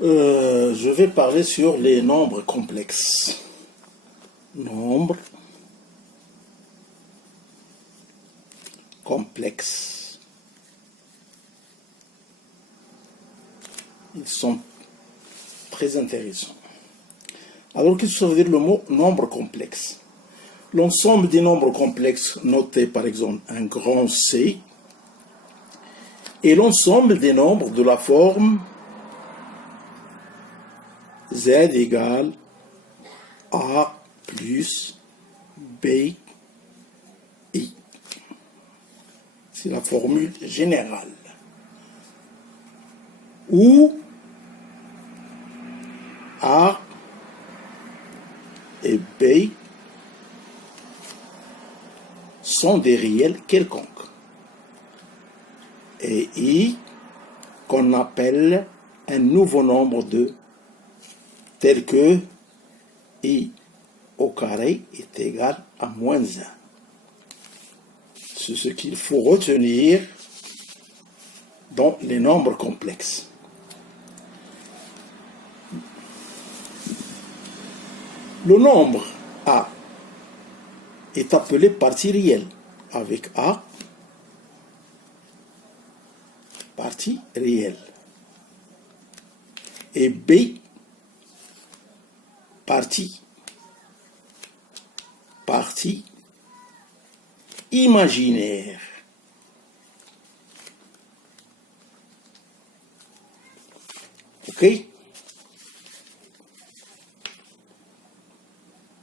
Je vais parler sur les nombres complexes. Nombres complexes. Ils sont très intéressants. Alors, qu'est-ce que ça veut dire le mot nombre complexe? L'ensemble des nombres complexes notés, par exemple, un grand C, et l'ensemble des nombres de la forme Z égale A plus B I. C'est la formule générale. Où A et B sont des réels quelconques. Et I qu'on appelle un nouveau nombre de tel que I au carré est égal à moins 1. C'est ce qu'il faut retenir dans les nombres complexes. Le nombre A est appelé partie réelle avec A, partie réelle, et B, partie imaginaire. Ok?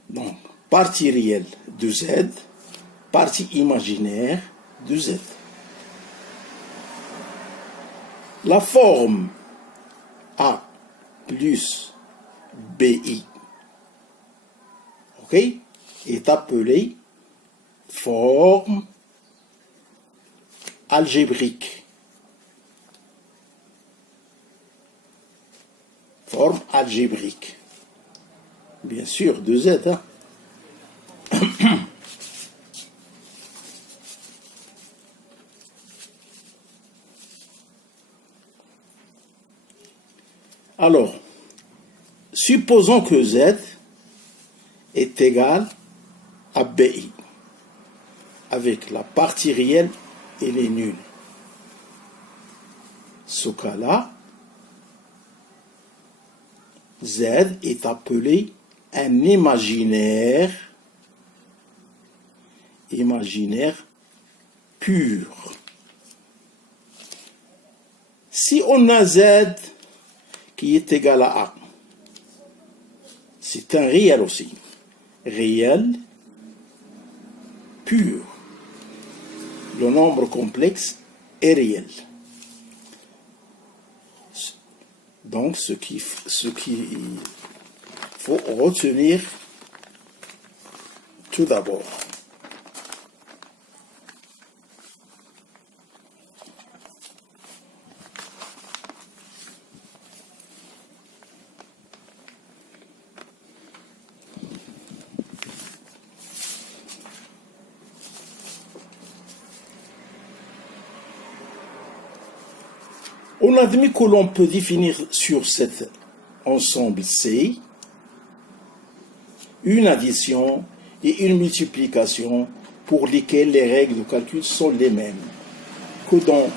Donc, partie réelle de Z, partie imaginaire de Z. La forme A plus BI, ok, est appelée forme algébrique. Forme algébrique. Bien sûr, de Z. Hein? Alors, supposons que Z est égal à BI, avec la partie réelle et les nuls. Ce cas-là, Z est appelé un imaginaire pur. Si on a Z qui est égal à A, c'est un réel aussi. Réel pur. Le nombre complexe est réel. Donc, ce qu'il faut retenir tout d'abord. On admet que l'on peut définir sur cet ensemble C une addition et une multiplication pour lesquelles les règles de calcul sont les mêmes que dans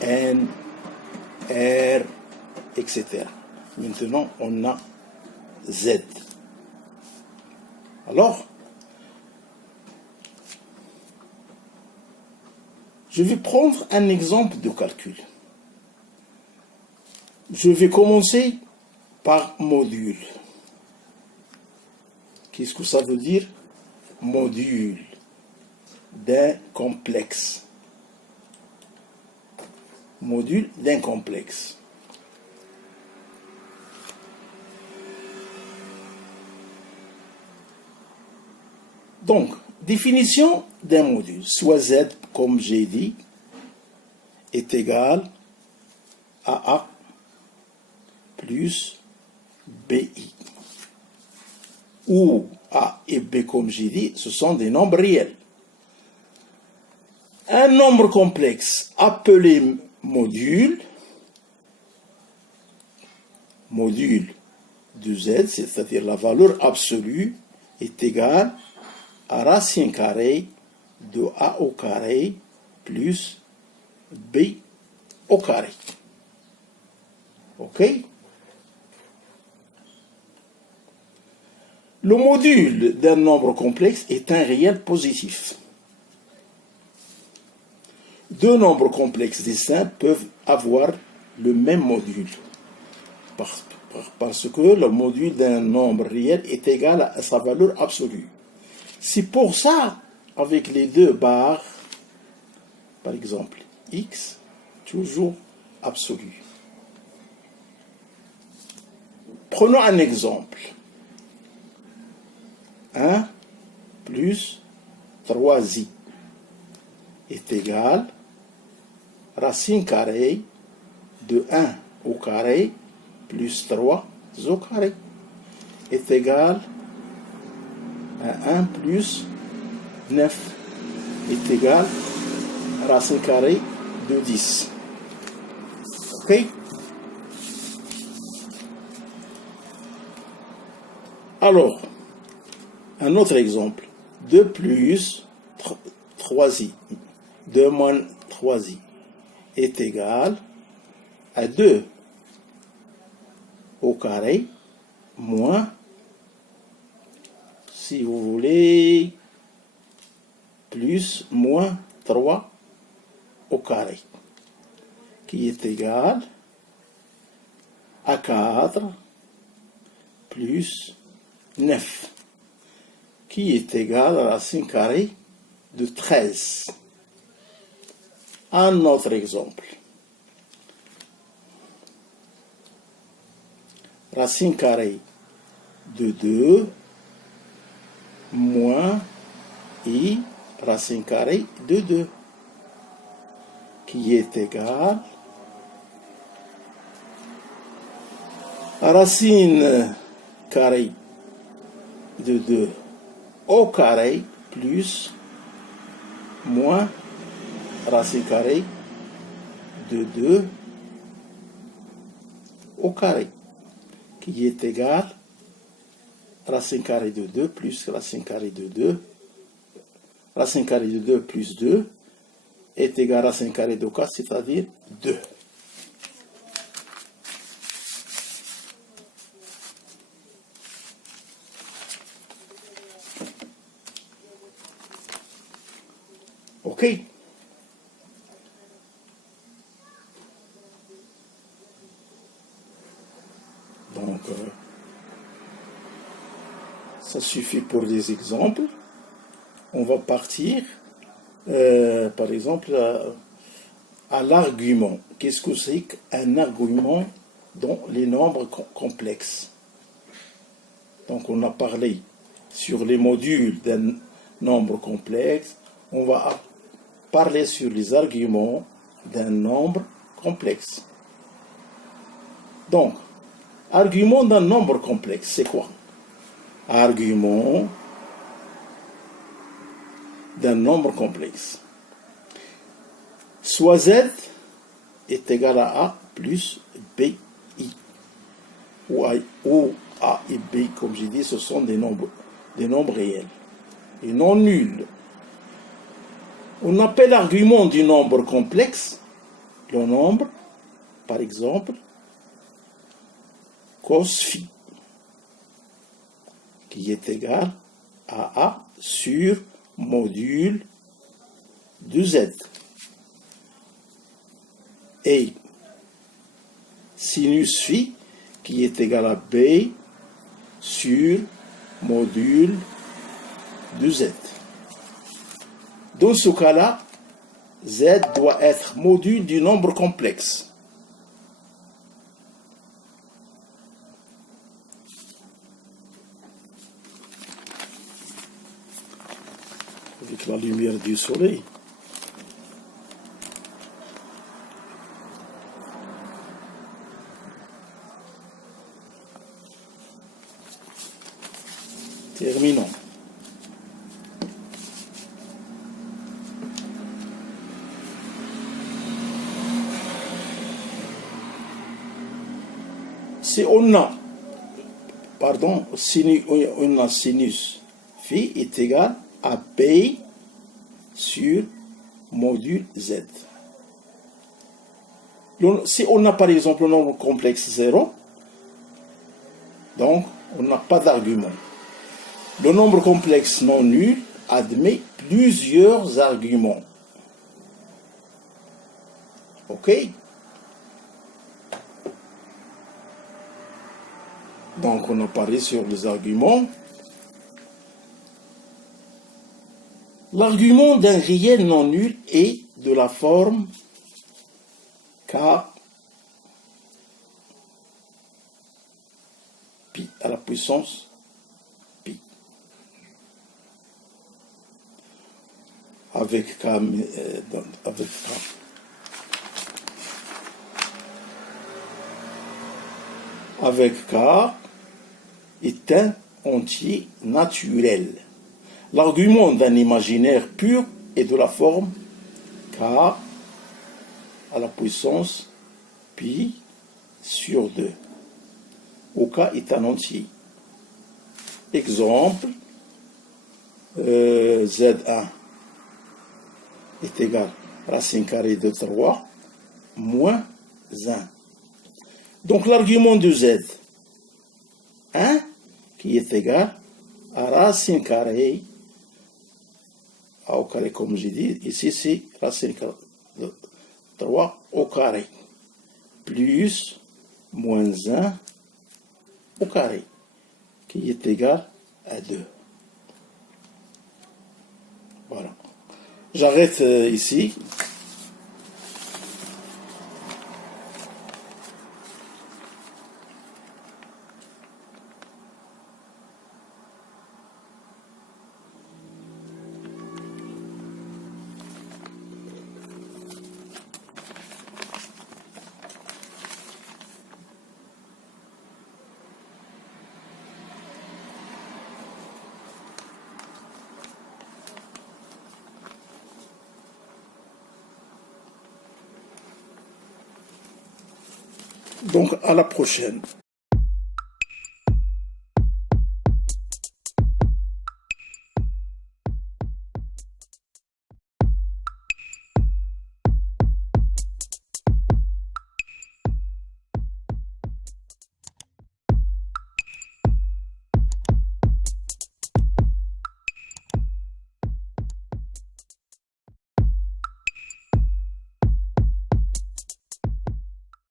N, R, etc. Maintenant, on a Z. Alors, je vais prendre un exemple de calcul. Je vais commencer par module. Qu'est-ce que ça veut dire? Module d'un complexe. Module d'un complexe. Donc, définition d'un module, soit Z, comme j'ai dit, est égal à A plus BI. Où A et B, comme j'ai dit, ce sont des nombres réels. Un nombre complexe appelé module module de z, c'est-à-dire la valeur absolue, est égale à racine carrée de a au carré plus b au carré. OK? Le module d'un nombre complexe est un réel positif. Deux nombres complexes distincts peuvent avoir le même module parce que le module d'un nombre réel est égal à sa valeur absolue. C'est pour ça, avec les deux barres, par exemple, x, toujours absolu. Prenons un exemple. 1 plus 3i est égal racine carrée de 1 au carré plus 3 au carré est égal à 1 plus 9 est égal racine carrée de 10. OK? Alors, un autre exemple. 2 plus 3i, 2 moins 3i est égal à 2 au carré moins, si vous voulez, plus moins 3 au carré, qui est égal à 4 plus 9, qui est égal à la racine carrée de 13. Un autre exemple. Racine carrée de 2 moins i racine carrée de 2, qui est égal à racine carrée de 2 au carré plus moins racine carrée de 2 au carré, qui est égal à racine carrée de 2 plus racine carrée de 2. Racine carrée de 2 plus 2 est égal à racine carrée de 4, c'est-à-dire 2. OK? Donc, ça suffit pour des exemples. On va partir, par exemple, à l'argument. Qu'est-ce que c'est qu'un argument dans les nombres complexes? Donc, on a parlé sur les modules d'un nombre complexe. On va parler sur les arguments d'un nombre complexe. Donc, argument d'un nombre complexe, c'est quoi? Argument d'un nombre complexe. Soit z est égal à a plus bi, où a et b, comme j'ai dit, ce sont des nombres réels et non nuls. On appelle l'argument du nombre complexe le nombre, par exemple, cos phi, qui est égal à a sur module de z. Et sinus phi, qui est égal à b sur module de z. Dans ce cas-là, z doit être module du nombre complexe. Avec la lumière du soleil. Terminons. si on a, pardon, on a sinus phi est égal à pi sur module z. Si on a par exemple le nombre complexe 0, donc on n'a pas d'argument. Le nombre complexe non nul admet plusieurs arguments. OK? Donc on a parlé sur les arguments. L'argument d'un réel non nul est de la forme k pi à la puissance pi. Avec k, avec k est un entier naturel. L'argument d'un imaginaire pur est de la forme k à la puissance pi sur 2, où k est un entier. Exemple, Z1 est égal à racine carrée de 3 moins 1. Donc l'argument de Z, 1, qui est égal à racine carrée, au carré comme j'ai dit, ici c'est racine carrée de 3 au carré, plus moins 1 au carré, qui est égal à 2. Voilà. J'arrête ici. Donc à la prochaine.